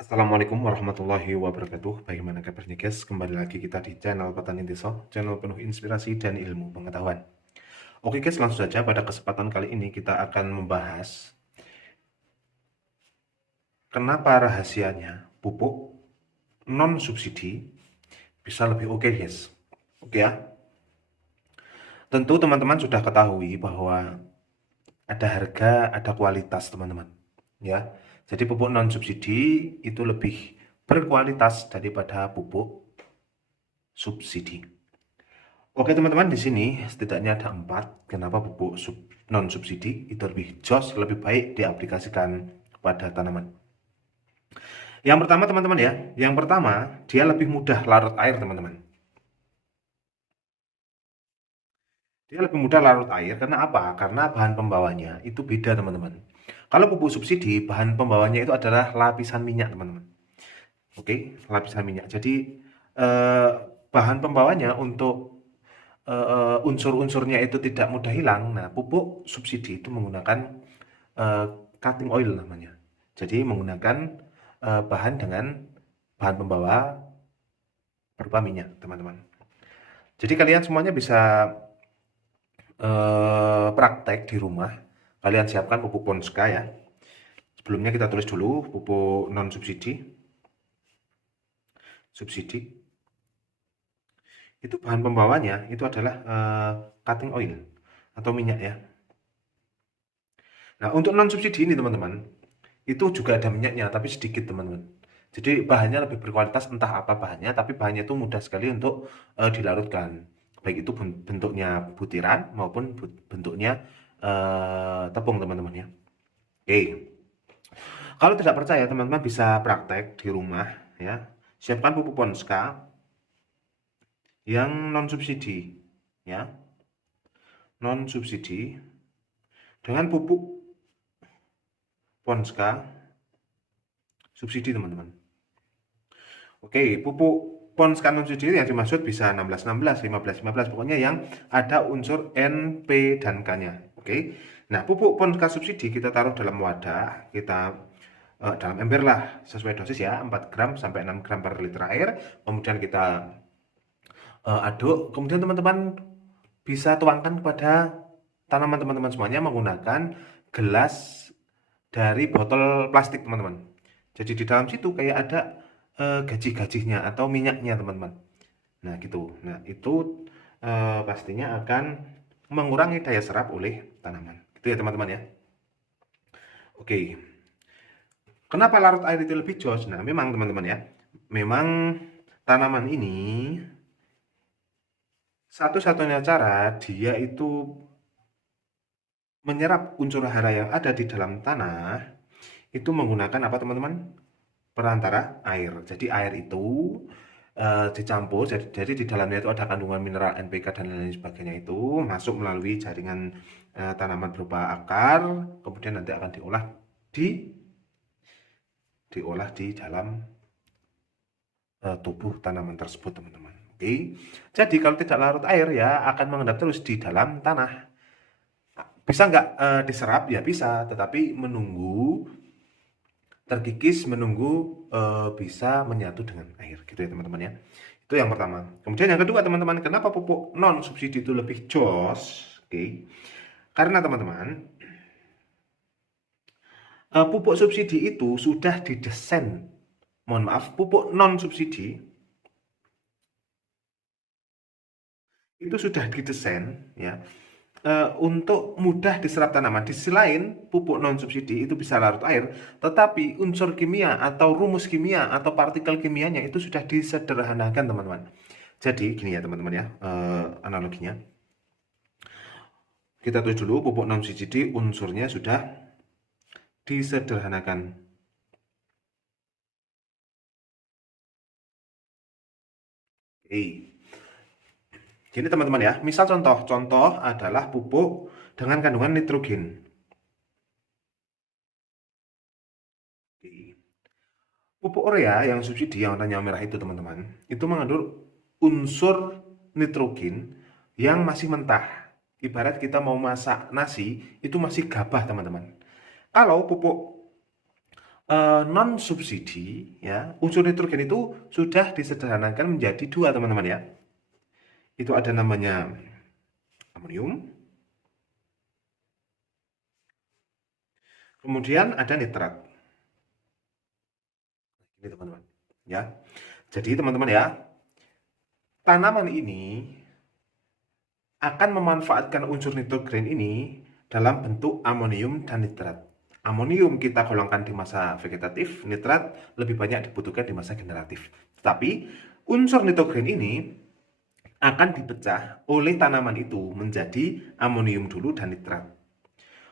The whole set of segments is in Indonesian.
Assalamualaikum warahmatullahi wabarakatuh. Bagaimana kabarnya guys? Kembali lagi kita di channel Petani Desa, channel penuh inspirasi dan ilmu pengetahuan. Oke guys, langsung saja pada kesempatan kali ini kita akan membahas kenapa rahasianya pupuk non subsidi bisa lebih oke guys. Oke ya. Tentu teman-teman sudah ketahui bahwa ada harga, ada kualitas teman-teman. Ya. Jadi pupuk non subsidi itu lebih berkualitas daripada pupuk subsidi. Oke teman-teman, di sini setidaknya ada 4 kenapa pupuk non subsidi itu lebih jos, lebih baik diaplikasikan pada tanaman. Yang pertama teman-teman ya, yang pertama dia lebih mudah larut air teman-teman. Dia lebih mudah larut air karena apa? Karena bahan pembawanya itu beda teman-teman. Kalau pupuk subsidi, bahan pembawanya itu adalah lapisan minyak teman-teman. Oke, lapisan minyak. Jadi bahan pembawanya untuk unsur-unsurnya itu tidak mudah hilang. Nah, pupuk subsidi itu menggunakan uh, cutting oil namanya. Jadi menggunakan bahan dengan bahan pembawa berupa minyak, teman-teman. Jadi kalian semuanya bisa praktek di rumah. Kalian siapkan pupuk Ponska ya. Sebelumnya kita tulis dulu pupuk non subsidi. Subsidi itu bahan pembawanya itu adalah cutting oil atau minyak ya. Nah, untuk non subsidi ini teman-teman, itu juga ada minyaknya tapi sedikit teman-teman. Jadi bahannya lebih berkualitas, entah apa bahannya, tapi bahannya itu mudah sekali untuk dilarutkan. Baik itu bentuknya butiran maupun bentuknya tepung teman-teman ya. Oke. Kalau tidak percaya teman-teman bisa praktek di rumah ya. Siapkan pupuk Ponska yang non subsidi ya. Non subsidi dengan pupuk Ponska subsidi teman-teman. Oke, pupuk Ponska non subsidi yang dimaksud bisa 16-16, 15-15, pokoknya yang ada unsur N, P, dan K-nya. Oke, nah pupuk Ponska subsidi kita taruh dalam wadah, kita dalam ember lah, sesuai dosis ya, 4 gram sampai 6 gram per liter air, kemudian kita aduk, kemudian teman-teman bisa tuangkan kepada tanaman teman-teman semuanya menggunakan gelas dari botol plastik teman-teman. Jadi di dalam situ kayak ada gaji-gajinya atau minyaknya teman-teman. Nah gitu. Nah itu pastinya akan mengurangi daya serap oleh tanaman. Gitu ya teman-teman ya. Oke. Kenapa larut air itu lebih jos? Nah memang teman-teman ya. Memang tanaman ini satu-satunya cara dia itu menyerap unsur hara yang ada di dalam tanah itu menggunakan apa teman-teman? Perantara air. Jadi air itu dicampur, jadi di dalamnya itu ada kandungan mineral NPK dan lain sebagainya itu masuk melalui jaringan tanaman berupa akar, kemudian nanti akan diolah di dalam tubuh tanaman tersebut teman-teman. Oke, jadi kalau tidak larut air ya akan mengendap terus di dalam tanah. Bisa nggak diserap? Ya bisa, tetapi terkikis menunggu bisa menyatu dengan air gitu ya teman-teman ya. Itu yang pertama. Kemudian yang kedua teman-teman, kenapa pupuk non subsidi itu lebih jos? Oke. Karena teman-teman, pupuk subsidi itu sudah didesain. Mohon maaf, pupuk non subsidi itu sudah didesain ya untuk mudah diserap tanaman. Di sisi lain, pupuk non subsidi itu bisa larut air, tetapi unsur kimia atau rumus kimia atau partikel kimianya itu sudah disederhanakan teman-teman. Jadi gini ya teman-teman ya, analoginya. Kita tulis dulu pupuk non subsidi unsurnya sudah disederhanakan. Oke. Jadi teman-teman ya, misal contoh adalah pupuk dengan kandungan nitrogen. Pupuk urea yang subsidi yang warnanya merah itu teman-teman, itu mengandung unsur nitrogen yang masih mentah. Ibarat kita mau masak nasi, itu masih gabah teman-teman. Kalau pupuk non subsidi ya, unsur nitrogen itu sudah disederhanakan menjadi dua teman-teman ya. Itu ada namanya amonium, kemudian ada nitrat. Ini teman-teman ya. Jadi teman-teman ya, tanaman ini akan memanfaatkan unsur nitrogen ini dalam bentuk amonium dan nitrat. Amonium kita golongkan di masa vegetatif, nitrat lebih banyak dibutuhkan di masa generatif. Tetapi unsur nitrogen ini akan dipecah oleh tanaman itu menjadi amonium dulu dan nitrat.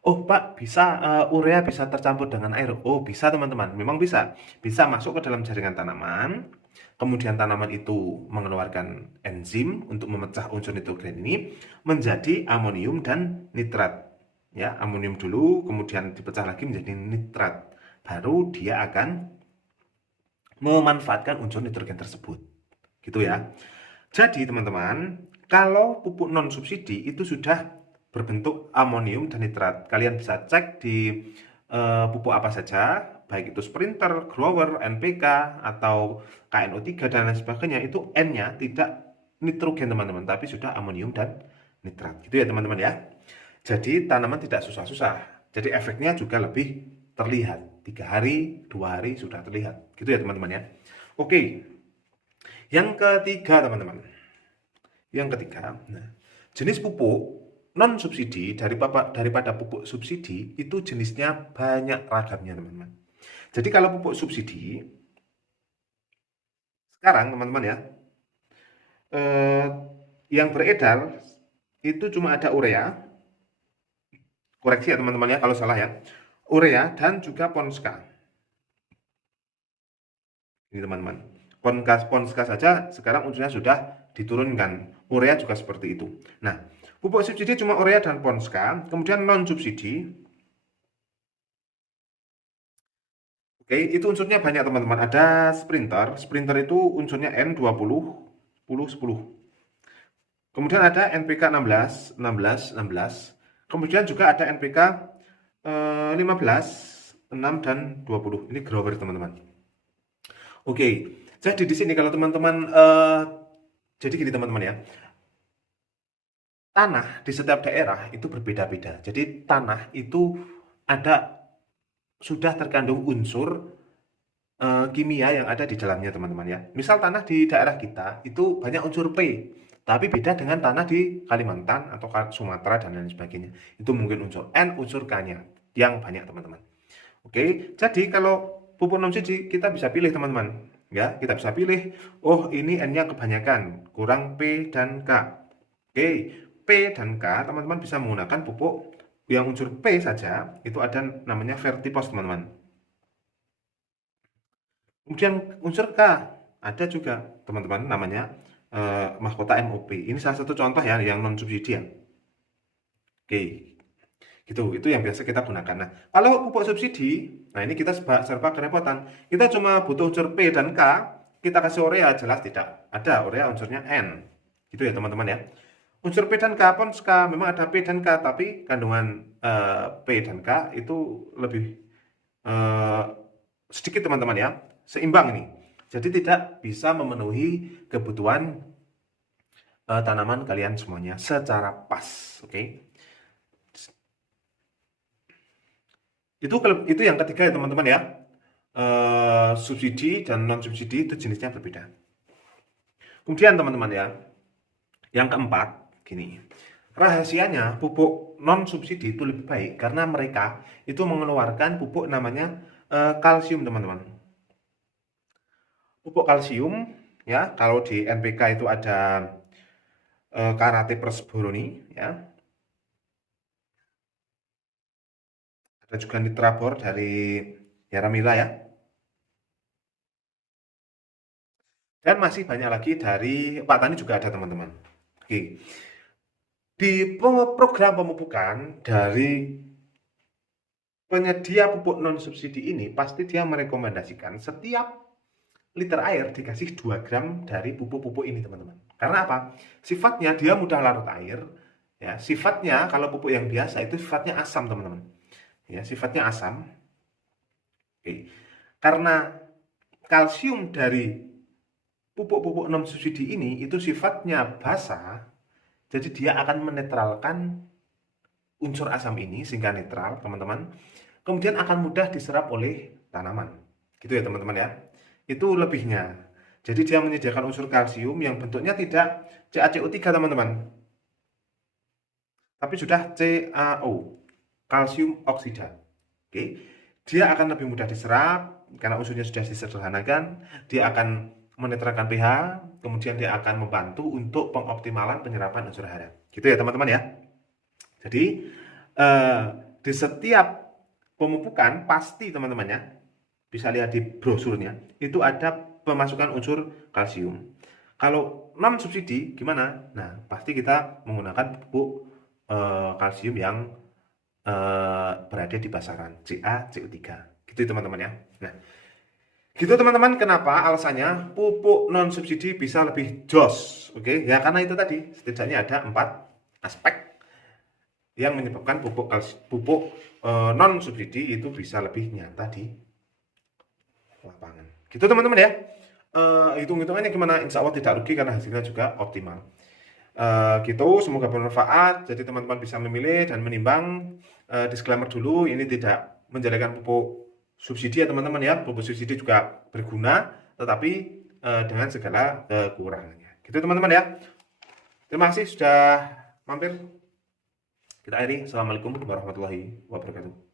Oh Pak, bisa urea bisa tercampur dengan air? Oh bisa teman-teman, memang bisa. Bisa masuk ke dalam jaringan tanaman, kemudian tanaman itu mengeluarkan enzim untuk memecah unsur nitrogen ini menjadi amonium dan nitrat. Ya, amonium dulu, kemudian dipecah lagi menjadi nitrat. Baru dia akan memanfaatkan unsur nitrogen tersebut. Gitu ya. Jadi teman-teman, kalau pupuk non subsidi itu sudah berbentuk amonium dan nitrat. Kalian bisa cek di pupuk apa saja, baik itu Sprinter, Grower, NPK, atau KNO3 dan lain sebagainya, itu N-nya tidak nitrogen teman-teman, tapi sudah amonium dan nitrat. Gitu ya teman-teman ya. Jadi tanaman tidak susah-susah. Jadi efeknya juga lebih terlihat. 3 hari, 2 hari sudah terlihat. Gitu ya teman-teman ya. Oke. Yang ketiga teman-teman. Yang ketiga, nah, jenis pupuk non subsidi daripada pupuk subsidi itu jenisnya banyak ragamnya teman-teman. Jadi kalau pupuk subsidi sekarang teman-teman ya, yang beredar itu cuma ada urea, koreksi ya teman-teman ya kalau salah ya, urea dan juga Ponska. Ini teman-teman, Ponska saja sekarang unsurnya sudah diturunkan, urea juga seperti itu. Nah, pupuk subsidi cuma urea dan Ponska, kemudian non subsidi. Oke, itu unsurnya banyak teman-teman. Ada Sprinter itu unsurnya N20, 10, 10. Kemudian ada NPK 16, 16, 16. Kemudian juga ada NPK 15, 6 dan 20. Ini grower teman-teman. Oke, jadi di sini kalau teman-teman jadi gini teman-teman ya. Tanah di setiap daerah itu berbeda-beda. Jadi tanah itu ada sudah terkandung unsur kimia yang ada di dalamnya teman-teman ya. Misal tanah di daerah kita itu banyak unsur P, tapi beda dengan tanah di Kalimantan atau Sumatera dan lain sebagainya. Itu mungkin unsur N, unsur K-nya yang banyak teman-teman. Oke, jadi kalau pupuk non subsidi kita bisa pilih teman-teman. Ya, kita bisa pilih, oh ini N-nya kebanyakan, kurang P dan K. Oke, P dan K teman-teman bisa menggunakan pupuk yang unsur P saja, itu ada namanya Vertipos teman-teman. Kemudian unsur K ada juga teman-teman namanya mahkota MOP. Ini salah satu contoh ya yang non subsidi ya. Oke, gitu. Itu yang biasa kita gunakan. Nah, kalau pupuk subsidi, nah ini kita serba kerepotan. Kita cuma butuh unsur P dan K, kita kasih urea jelas tidak ada urea unsurnya N. Gitu ya teman-teman ya. Unsur P dan K pun memang ada P dan K, tapi kandungan P dan K itu lebih sedikit teman-teman ya, seimbang ini. Jadi tidak bisa memenuhi kebutuhan tanaman kalian semuanya secara pas, oke? Itu yang ketiga ya teman-teman ya. Subsidi dan non subsidi itu jenisnya berbeda. Kemudian teman-teman ya, yang keempat gini, rahasianya pupuk non subsidi itu lebih baik karena mereka itu mengeluarkan pupuk namanya kalsium teman-teman. Pupuk kalsium ya, kalau di NPK itu ada Karate Persboroni ya. Ada juga Nitrabor dari Yaramila ya. Dan masih banyak lagi dari Pak Tani juga ada teman-teman. Oke. Di program pemupukan dari penyedia pupuk non subsidi ini pasti dia merekomendasikan setiap liter air dikasih 2 gram dari pupuk-pupuk ini teman-teman. Karena apa? Sifatnya dia mudah larut air. Ya, sifatnya kalau pupuk yang biasa itu sifatnya asam teman-teman. Ya, sifatnya asam. Oke. Karena kalsium dari pupuk-pupuk non subsidi ini itu sifatnya basa, jadi dia akan menetralkan unsur asam ini sehingga netral, teman-teman. Kemudian akan mudah diserap oleh tanaman. Gitu ya, teman-teman ya. Itu lebihnya. Jadi dia menyediakan unsur kalsium yang bentuknya tidak CaCO3, teman-teman. Tapi sudah CaO, kalsium oksida. Oke. Dia akan lebih mudah diserap karena unsurnya sudah disederhanakan. Dia akan menetralkan pH, kemudian dia akan membantu untuk pengoptimalan penyerapan unsur hara. Gitu ya, teman-teman ya. Jadi di setiap pemupukan pasti teman-teman ya, bisa lihat di brosurnya, itu ada pemasukan unsur kalsium. Kalau non subsidi gimana? Nah, pasti kita menggunakan pupuk kalsium yang berada di pasaran CaCO3. Gitu teman-teman ya. Nah, gitu teman-teman, kenapa alasannya pupuk non subsidi bisa lebih jos. Oke, ya karena itu tadi setidaknya ada 4 aspek yang menyebabkan pupuk non subsidi itu bisa lebih nyata di lapangan. Gitu teman-teman ya. Hitung-hitungannya gimana? Insya Allah tidak rugi karena hasilnya juga optimal. Gitu, semoga bermanfaat. Jadi teman-teman bisa memilih dan menimbang. Disclaimer dulu, ini tidak menjadikan pupuk subsidi ya teman-teman ya. Pupuk subsidi juga berguna, tetapi dengan segala kekurangannya. Gitu teman-teman ya. Terima kasih sudah mampir. Kita akhiri. Assalamualaikum warahmatullahi wabarakatuh.